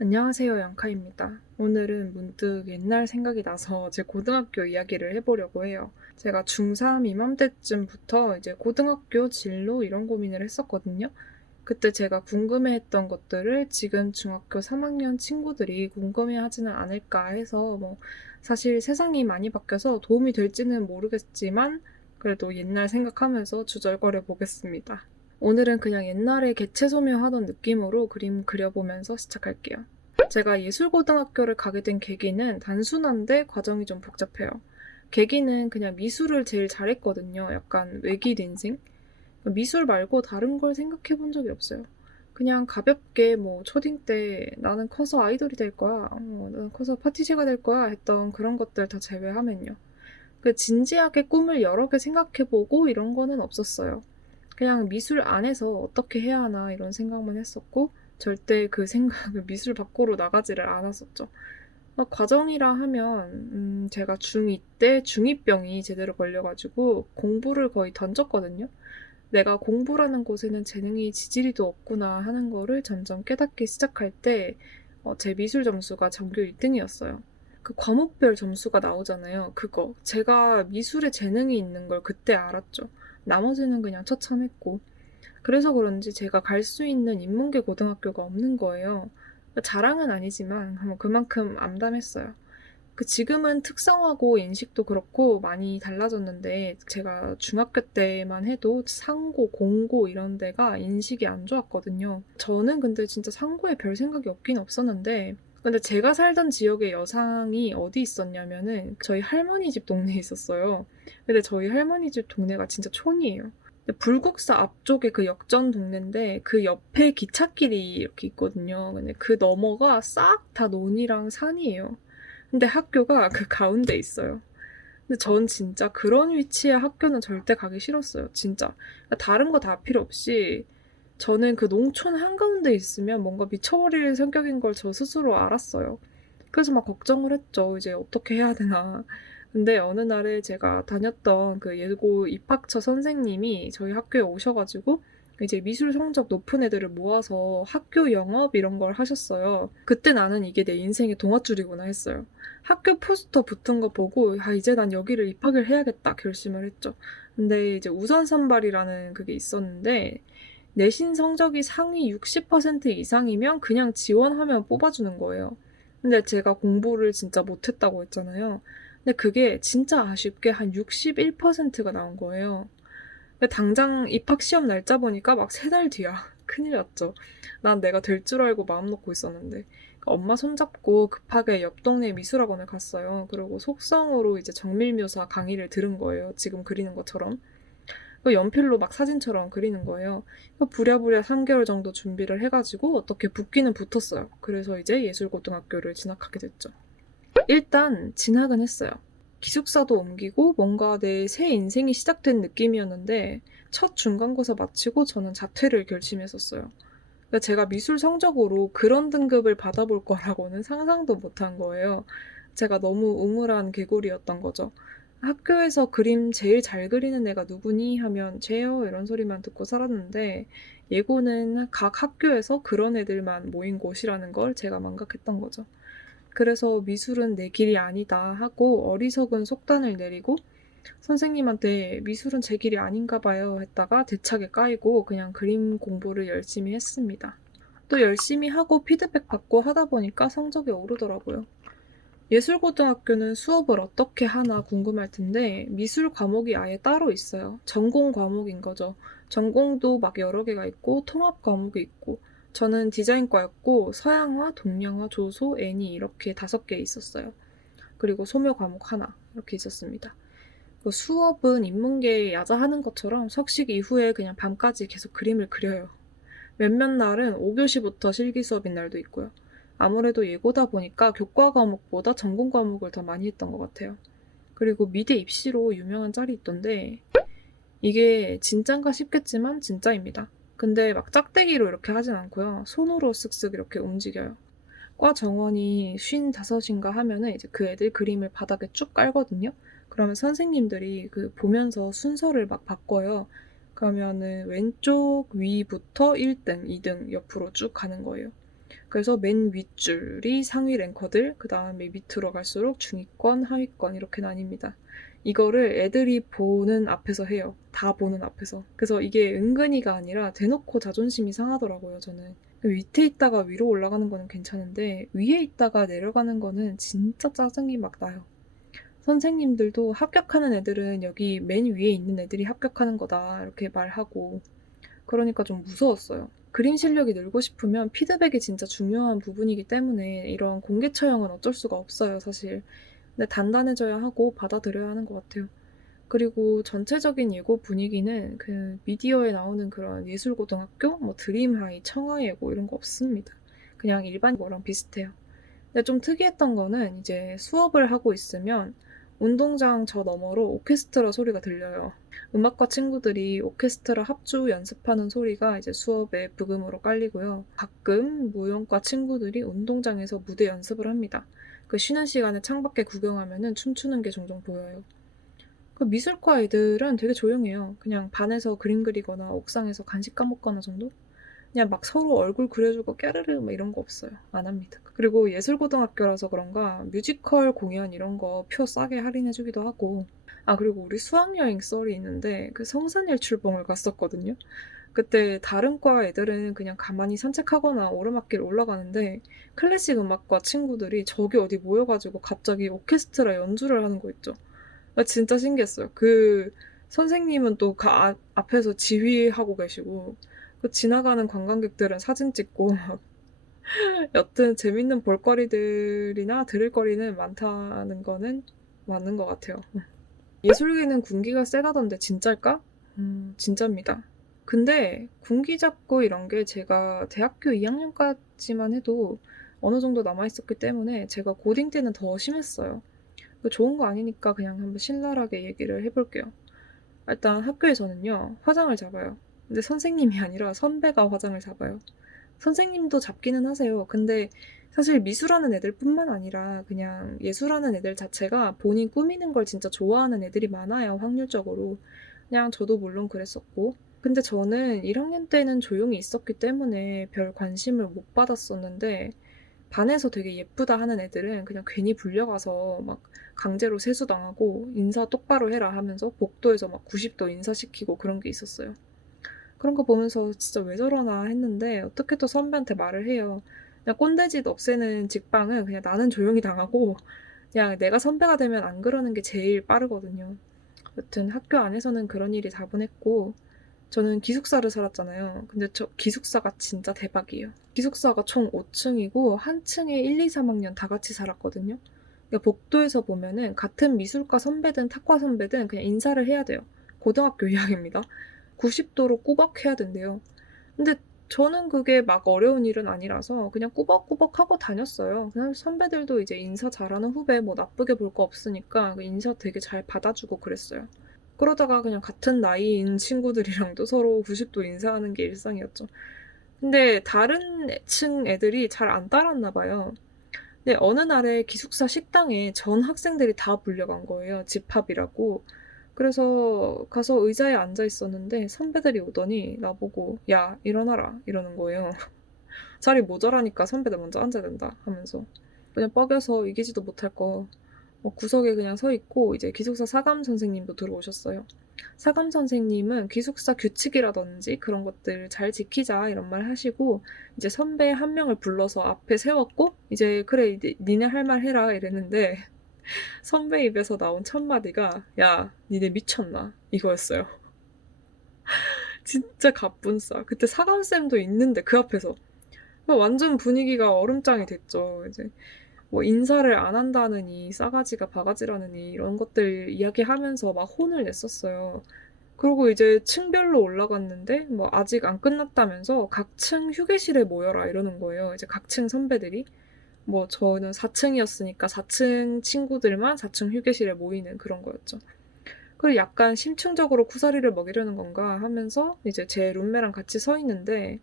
안녕하세요, 양카입니다. 오늘은 문득 옛날 생각이 나서 제 고등학교 이야기를 해보려고 해요. 제가 중3 이맘때쯤부터 이제 고등학교 진로 이런 고민을 했었거든요. 그때 제가 궁금해했던 것들을 지금 중학교 3학년 친구들이 궁금해하지는 않을까 해서 사실 세상이 많이 바뀌어서 도움이 될지는 모르겠지만 그래도 옛날 생각하면서 주절거려 보겠습니다. 오늘은 그냥 옛날에 개체소묘하던 느낌으로 그림 그려보면서 시작할게요. 제가 예술고등학교를 가게 된 계기는 단순한데 과정이 좀 복잡해요. 계기는 그냥 미술을 제일 잘했거든요. 약간 외길 인생? 미술 말고 다른 걸 생각해 본 적이 없어요. 그냥 가볍게 초딩 때 나는 커서 아이돌이 될 거야. 나는 커서 파티제가 될 거야. 했던 그런 것들 다 제외하면요. 진지하게 꿈을 여러 개 생각해 보고 이런 거는 없었어요. 그냥 미술 안에서 어떻게 해야 하나 이런 생각만 했었고 절대 그 생각을 미술 밖으로 나가지를 않았었죠. 과정이라 하면 제가 중2 때 중2병이 제대로 걸려가지고 공부를 거의 던졌거든요. 내가 공부라는 곳에는 재능이 지지리도 없구나 하는 거를 점점 깨닫기 시작할 때 제 미술 점수가 전교 1등이었어요. 그 과목별 점수가 나오잖아요. 그거. 제가 미술에 재능이 있는 걸 그때 알았죠. 나머지는 그냥 처참했고. 그래서 그런지 제가 갈 수 있는 인문계 고등학교가 없는 거예요. 자랑은 아니지만 그만큼 암담했어요. 지금은 특성화고 인식도 그렇고 많이 달라졌는데 제가 중학교 때만 해도 상고, 공고 이런 데가 인식이 안 좋았거든요. 저는 근데 진짜 상고에 별 생각이 없긴 없었는데 근데 제가 살던 지역의 여상이 어디 있었냐면은 저희 할머니 집 동네에 있었어요. 근데 저희 할머니 집 동네가 진짜 촌이에요. 근데 불국사 앞쪽에 그 역전 동네인데 그 옆에 기찻길이 이렇게 있거든요. 근데 그 너머가 싹 다 논이랑 산이에요. 근데 학교가 그 가운데 있어요. 근데 전 진짜 그런 위치의 학교는 절대 가기 싫었어요. 진짜. 그러니까 다른 거 다 필요 없이 저는 그 농촌 한가운데 있으면 뭔가 미쳐버릴 성격인 걸 저 스스로 알았어요. 그래서 막 걱정을 했죠. 이제 어떻게 해야 되나. 근데 어느 날에 제가 다녔던 그 예고 입학처 선생님이 저희 학교에 오셔가지고 이제 미술 성적 높은 애들을 모아서 학교 영업 이런 걸 하셨어요. 그때 나는 이게 내 인생의 동아줄이구나 했어요. 학교 포스터 붙은 거 보고 이제 난 여기를 입학을 해야겠다 결심을 했죠. 근데 이제 우선 선발이라는 그게 있었는데 내신 성적이 상위 60% 이상이면 그냥 지원하면 뽑아주는 거예요. 근데 제가 공부를 진짜 못했다고 했잖아요. 근데 그게 진짜 아쉽게 한 61%가 나온 거예요. 근데 당장 입학 시험 날짜 보니까 막 3달 뒤야. 큰일 났죠. 난 내가 될 줄 알고 마음 놓고 있었는데. 엄마 손잡고 급하게 옆 동네 미술학원을 갔어요. 그리고 속성으로 이제 정밀묘사 강의를 들은 거예요. 지금 그리는 것처럼. 연필로 막 사진처럼 그리는 거예요. 부랴부랴 3개월 정도 준비를 해가지고 어떻게 붙기는 붙었어요. 그래서 이제 예술고등학교를 진학하게 됐죠. 일단 진학은 했어요. 기숙사도 옮기고 뭔가 내 새 인생이 시작된 느낌이었는데 첫 중간고사 마치고 저는 자퇴를 결심했었어요. 그러니까 제가 미술 성적으로 그런 등급을 받아볼 거라고는 상상도 못한 거예요. 제가 너무 우물한 개구리였던 거죠. 학교에서 그림 제일 잘 그리는 애가 누구니? 하면 쟤요 이런 소리만 듣고 살았는데 예고는 각 학교에서 그런 애들만 모인 곳이라는 걸 제가 망각했던 거죠. 그래서 미술은 내 길이 아니다 하고 어리석은 속단을 내리고 선생님한테 미술은 제 길이 아닌가 봐요 했다가 대차게 까이고 그냥 그림 공부를 열심히 했습니다. 또 열심히 하고 피드백 받고 하다 보니까 성적이 오르더라고요. 예술고등학교는 수업을 어떻게 하나 궁금할 텐데 미술 과목이 아예 따로 있어요. 전공 과목인 거죠. 전공도 막 여러 개가 있고 통합 과목이 있고 저는 디자인과였고 서양화, 동양화, 조소, 애니 이렇게 5개 있었어요. 그리고 소묘 과목 하나 이렇게 있었습니다. 수업은 인문계 야자하는 것처럼 석식 이후에 그냥 밤까지 계속 그림을 그려요. 몇몇 날은 5교시부터 실기 수업인 날도 있고요. 아무래도 예고다 보니까 교과 과목보다 전공 과목을 더 많이 했던 것 같아요. 그리고 미대 입시로 유명한 짤이 있던데 이게 진짠가 싶겠지만 진짜입니다. 근데 막 짝대기로 이렇게 하진 않고요. 손으로 쓱쓱 이렇게 움직여요. 과 정원이 55인가 하면은 이제 그 애들 그림을 바닥에 쭉 깔거든요. 그러면 선생님들이 보면서 순서를 막 바꿔요. 그러면은 왼쪽 위부터 1등, 2등 옆으로 쭉 가는 거예요. 그래서 맨 윗줄이 상위 랭커들, 그 다음에 밑으로 갈수록 중위권, 하위권 이렇게 나뉩니다. 이거를 애들이 보는 앞에서 해요. 다 보는 앞에서. 그래서 이게 은근히가 아니라 대놓고 자존심이 상하더라고요, 저는. 밑에 있다가 위로 올라가는 거는 괜찮은데 위에 있다가 내려가는 거는 진짜 짜증이 막 나요. 선생님들도 합격하는 애들은 여기 맨 위에 있는 애들이 합격하는 거다 이렇게 말하고, 그러니까 좀 무서웠어요. 그림 실력이 늘고 싶으면 피드백이 진짜 중요한 부분이기 때문에 이런 공개 처형은 어쩔 수가 없어요, 사실. 근데 단단해져야 하고 받아들여야 하는 것 같아요. 그리고 전체적인 예고 분위기는 그 미디어에 나오는 그런 예술고등학교, 뭐 드림하이, 청아예고 이런 거 없습니다. 그냥 일반 거랑 비슷해요. 근데 좀 특이했던 거는 이제 수업을 하고 있으면 운동장 저 너머로 오케스트라 소리가 들려요. 음악과 친구들이 오케스트라 합주 연습하는 소리가 이제 수업에 부금으로 깔리고요. 가끔 무용과 친구들이 운동장에서 무대 연습을 합니다. 그 쉬는 시간에 창밖에 구경하면은 춤추는 게 종종 보여요. 그 미술과 애들은 되게 조용해요. 그냥 반에서 그림 그리거나 옥상에서 간식 까먹거나 정도? 그냥 막 서로 얼굴 그려주고 깨르르 막 이런 거 없어요. 안 합니다. 그리고 예술고등학교라서 그런가 뮤지컬 공연 이런 거 표 싸게 할인해주기도 하고. 아, 그리고 우리 수학여행 썰이 있는데 그 성산일출봉을 갔었거든요. 그때 다른 과 애들은 그냥 가만히 산책하거나 오르막길 올라가는데 클래식 음악과 친구들이 저기 어디 모여가지고 갑자기 오케스트라 연주를 하는 거 있죠. 아, 진짜 신기했어요. 그 선생님은 또 그 앞에서 지휘하고 계시고 그 지나가는 관광객들은 사진 찍고 막 여튼 재밌는 볼거리들이나 들을 거리는 많다는 거는 맞는 것 같아요. 예술계는 군기가 세다던데 진짜일까? 진짜입니다. 근데 군기 잡고 이런 게 제가 대학교 2학년까지만 해도 어느 정도 남아있었기 때문에 제가 고딩 때는 더 심했어요. 좋은 거 아니니까 그냥 한번 신랄하게 얘기를 해볼게요. 일단 학교에서는요, 화장을 잡아요. 근데 선생님이 아니라 선배가 화장을 잡아요. 선생님도 잡기는 하세요. 근데 사실 미술하는 애들뿐만 아니라 그냥 예술하는 애들 자체가 본인 꾸미는 걸 진짜 좋아하는 애들이 많아요, 확률적으로. 그냥 저도 물론 그랬었고. 근데 저는 1학년 때는 조용히 있었기 때문에 별 관심을 못 받았었는데, 반에서 되게 예쁘다 하는 애들은 그냥 괜히 불려가서 막 강제로 세수당하고 인사 똑바로 해라 하면서 복도에서 막 90도 인사시키고 그런 게 있었어요. 그런 거 보면서 진짜 왜 저러나 했는데 어떻게 또 선배한테 말을 해요. 그냥 꼰대짓 없애는 직방은 그냥 나는 조용히 당하고 그냥 내가 선배가 되면 안 그러는 게 제일 빠르거든요. 여튼 학교 안에서는 그런 일이 다분했고, 저는 기숙사를 살았잖아요. 근데 저 기숙사가 진짜 대박이에요. 기숙사가 총 5층이고 한 층에 1, 2, 3학년 다 같이 살았거든요. 그러니까 복도에서 보면은 같은 미술과 선배든 탁과 선배든 그냥 인사를 해야 돼요. 고등학교 이야기입니다. 90도로 꾸벅 해야 된대요. 근데 저는 그게 막 어려운 일은 아니라서 그냥 꾸벅꾸벅 하고 다녔어요. 그냥 선배들도 이제 인사 잘하는 후배 뭐 나쁘게 볼 거 없으니까 그 인사 되게 잘 받아주고 그랬어요. 그러다가 그냥 같은 나이인 친구들이랑도 서로 90도 인사하는 게 일상이었죠. 근데 다른 층 애들이 잘 안 따랐나 봐요. 근데 어느 날에 기숙사 식당에 전 학생들이 다 불려간 거예요. 집합이라고. 그래서 가서 의자에 앉아 있었는데 선배들이 오더니 나보고 야, 일어나라 이러는 거예요. 자리 모자라니까 선배들 먼저 앉아야 된다 하면서 그냥 뻐겨서 이기지도 못할 거 구석에 그냥 서 있고, 이제 기숙사 사감 선생님도 들어오셨어요. 사감 선생님은 기숙사 규칙이라든지 그런 것들 잘 지키자 이런 말 하시고, 이제 선배 한 명을 불러서 앞에 세웠고, 이제 그래 이제 니네 할 말 해라 이랬는데 선배 입에서 나온 첫 마디가 야, 니네 미쳤나 이거였어요. 진짜 갑분싸. 그때 사감쌤도 있는데 그 앞에서 완전 분위기가 얼음장이 됐죠. 이제 뭐 인사를 안 한다느니 싸가지가 바가지라느니 이런 것들 이야기하면서 막 혼을 냈었어요. 그리고 이제 층별로 올라갔는데 뭐 아직 안 끝났다면서 각 층 휴게실에 모여라 이러는 거예요. 이제 각 층 선배들이. 뭐 저는 4층이었으니까 4층 친구들만 4층 휴게실에 모이는 그런 거였죠. 그리고 약간 심층적으로 쿠사리를 먹이려는 건가 하면서 이제 제 룸메랑 같이 서 있는데,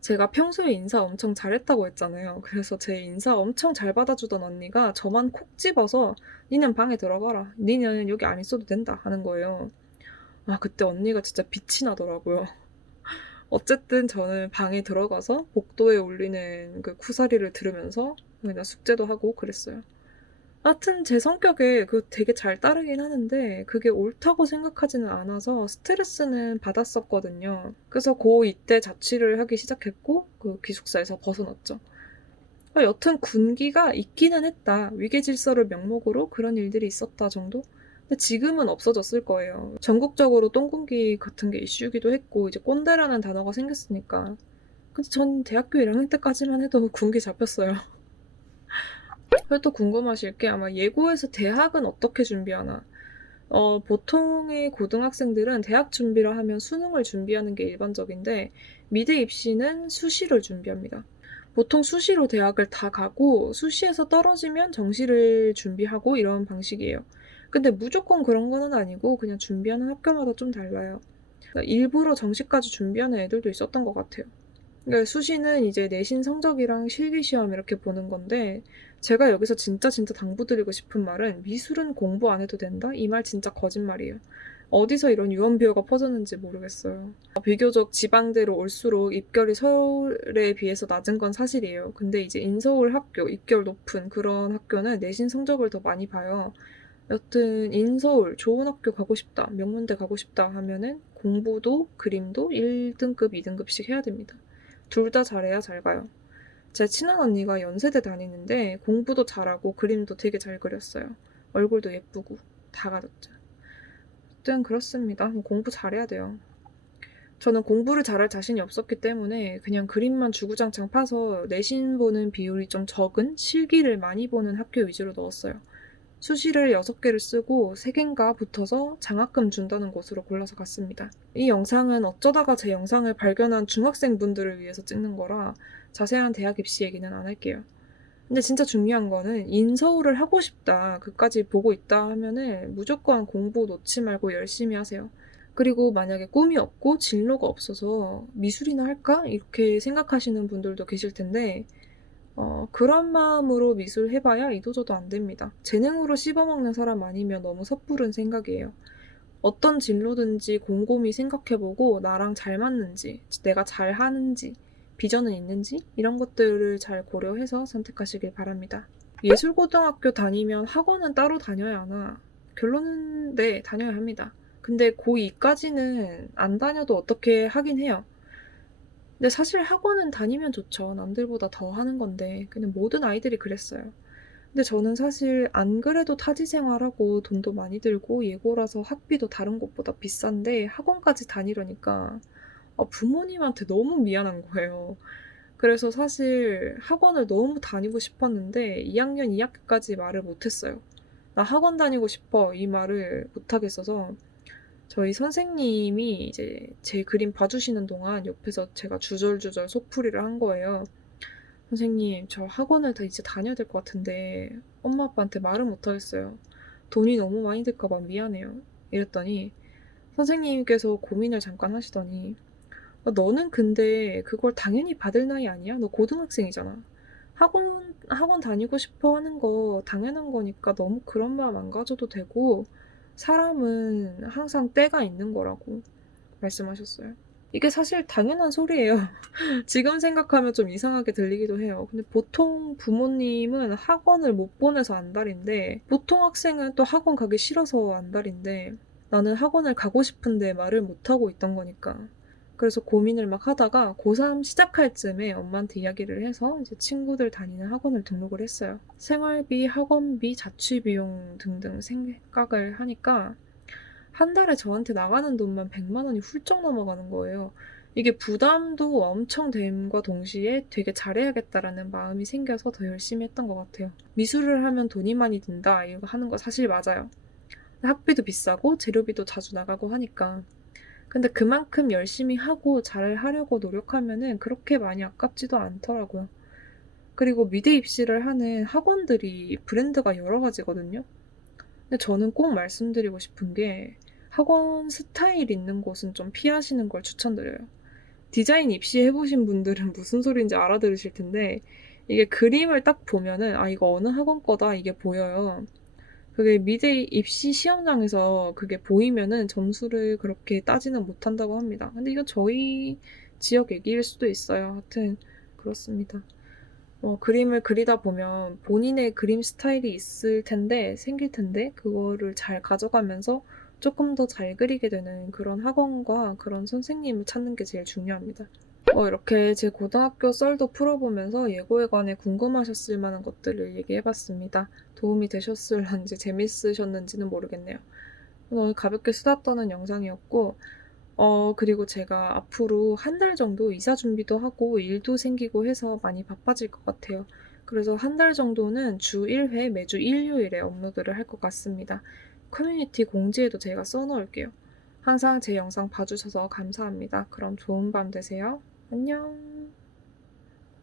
제가 평소에 인사 엄청 잘했다고 했잖아요. 그래서 제 인사 엄청 잘 받아주던 언니가 저만 콕 집어서 니는 방에 들어가라. 니는 여기 안 있어도 된다 하는 거예요. 아, 그때 언니가 진짜 빛이 나더라고요. 어쨌든 저는 방에 들어가서 복도에 울리는 그 쿠사리를 들으면서 그냥 숙제도 하고 그랬어요. 하여튼 제 성격에 그 되게 잘 따르긴 하는데 그게 옳다고 생각하지는 않아서 스트레스는 받았었거든요. 그래서 고2 때 자취를 하기 시작했고 그 기숙사에서 벗어났죠. 여튼 군기가 있기는 했다. 위계질서를 명목으로 그런 일들이 있었다 정도? 근데 지금은 없어졌을 거예요. 전국적으로 똥군기 같은 게 이슈기도 했고 이제 꼰대라는 단어가 생겼으니까. 근데 전 대학교 1학년 때까지만 해도 군기 잡혔어요. 그리고 또 궁금하실 게 아마 예고에서 대학은 어떻게 준비하나. 보통의 고등학생들은 대학 준비를 하면 수능을 준비하는 게 일반적인데 미대 입시는 수시를 준비합니다. 보통 수시로 대학을 다 가고 수시에서 떨어지면 정시를 준비하고 이런 방식이에요. 근데 무조건 그런 거는 아니고 그냥 준비하는 학교마다 좀 달라요. 그러니까 일부러 정시까지 준비하는 애들도 있었던 것 같아요. 그러니까 수시는 이제 내신 성적이랑 실기시험 이렇게 보는 건데 제가 여기서 진짜 당부드리고 싶은 말은 미술은 공부 안 해도 된다? 이 말 진짜 거짓말이에요. 어디서 이런 유언비어가 퍼졌는지 모르겠어요. 비교적 지방대로 올수록 입결이 서울에 비해서 낮은 건 사실이에요. 근데 이제 인서울 학교, 입결 높은 그런 학교는 내신 성적을 더 많이 봐요. 여튼 인서울 좋은 학교 가고 싶다, 명문대 가고 싶다 하면은 공부도 그림도 1등급, 2등급씩 해야 됩니다. 둘 다 잘해야 잘 가요. 제 친한 언니가 연세대 다니는데 공부도 잘하고 그림도 되게 잘 그렸어요. 얼굴도 예쁘고 다 가졌죠. 어쨌든 그렇습니다. 공부 잘해야 돼요. 저는 공부를 잘할 자신이 없었기 때문에 그냥 그림만 주구장창 파서 내신 보는 비율이 좀 적은 실기를 많이 보는 학교 위주로 넣었어요. 수시를 6개를 쓰고 3개인가 붙어서 장학금 준다는 곳으로 골라서 갔습니다. 이 영상은 어쩌다가 제 영상을 발견한 중학생분들을 위해서 찍는 거라 자세한 대학 입시 얘기는 안 할게요. 근데 진짜 중요한 거는 인서울을 하고 싶다, 그까지 보고 있다 하면은 무조건 공부 놓지 말고 열심히 하세요. 그리고 만약에 꿈이 없고 진로가 없어서 미술이나 할까? 이렇게 생각하시는 분들도 계실 텐데 그런 마음으로 미술 해봐야 이도저도 안 됩니다. 재능으로 씹어먹는 사람 아니면 너무 섣부른 생각이에요. 어떤 진로든지 곰곰이 생각해보고 나랑 잘 맞는지, 내가 잘 하는지, 비전은 있는지 이런 것들을 잘 고려해서 선택하시길 바랍니다. 예술고등학교 다니면 학원은 따로 다녀야 하나? 결론은 네, 다녀야 합니다. 근데 고2까지는 안 다녀도 어떻게 하긴 해요. 근데 사실 학원은 다니면 좋죠. 남들보다 더 하는 건데. 그냥 모든 아이들이 그랬어요. 근데 저는 사실 안 그래도 타지 생활하고 돈도 많이 들고 예고라서 학비도 다른 곳보다 비싼데 학원까지 다니려니까 부모님한테 너무 미안한 거예요. 그래서 사실 학원을 너무 다니고 싶었는데 2학년 2학기까지 말을 못했어요. 나 학원 다니고 싶어 이 말을 못하겠어서 저희 선생님이 이제 제 그림 봐주시는 동안 옆에서 제가 주절주절 속풀이를 한 거예요. 선생님, 저 학원을 다 이제 다녀야 될 것 같은데 엄마 아빠한테 말을 못하겠어요. 돈이 너무 많이 들까 봐 미안해요. 이랬더니 선생님께서 고민을 잠깐 하시더니 너는 근데 그걸 당연히 받을 나이 아니야? 너 고등학생이잖아. 학원 다니고 싶어 하는 거 당연한 거니까 너무 그런 마음 안 가져도 되고 사람은 항상 때가 있는 거라고 말씀하셨어요. 이게 사실 당연한 소리예요. 지금 생각하면 좀 이상하게 들리기도 해요. 근데 보통 부모님은 학원을 못 보내서 안달인데 보통 학생은 또 학원 가기 싫어서 안달인데 나는 학원을 가고 싶은데 말을 못하고 있던 거니까. 그래서 고민을 막 하다가 고3 시작할 쯤에 엄마한테 이야기를 해서 이제 친구들 다니는 학원을 등록을 했어요. 생활비, 학원비, 자취비용 등등 생각을 하니까 한 달에 저한테 나가는 돈만 100만 원이 훌쩍 넘어가는 거예요. 이게 부담도 엄청 됨과 동시에 되게 잘해야겠다라는 마음이 생겨서 더 열심히 했던 것 같아요. 미술을 하면 돈이 많이 든다 이거 하는 거 사실 맞아요. 학비도 비싸고 재료비도 자주 나가고 하니까. 근데 그만큼 열심히 하고 잘 하려고 노력하면은 그렇게 많이 아깝지도 않더라고요. 그리고 미대 입시를 하는 학원들이 브랜드가 여러 가지거든요. 근데 저는 꼭 말씀드리고 싶은 게 학원 스타일 있는 곳은 좀 피하시는 걸 추천드려요. 디자인 입시 해보신 분들은 무슨 소리인지 알아들으실 텐데 이게 그림을 딱 보면은 아 이거 어느 학원 거다 이게 보여요. 그게 미대 입시 시험장에서 그게 보이면은 점수를 그렇게 따지는 못한다고 합니다. 근데 이거 저희 지역 얘기일 수도 있어요. 하여튼 그렇습니다. 그림을 그리다 보면 본인의 그림 스타일이 생길 텐데 그거를 잘 가져가면서 조금 더 잘 그리게 되는 그런 학원과 그런 선생님을 찾는 게 제일 중요합니다. 이렇게 제 고등학교 썰도 풀어보면서 예고에 관해 궁금하셨을 만한 것들을 얘기해봤습니다. 도움이 되셨을런지 재밌으셨는지는 모르겠네요. 오늘 가볍게 수다 떠는 영상이었고, 그리고 제가 앞으로 한 달 정도 이사 준비도 하고 일도 생기고 해서 많이 바빠질 것 같아요. 그래서 한 달 정도는 주 1회 매주 일요일에 업로드를 할 것 같습니다. 커뮤니티 공지에도 제가 써놓을게요. 항상 제 영상 봐주셔서 감사합니다. 그럼 좋은 밤 되세요. 안녕.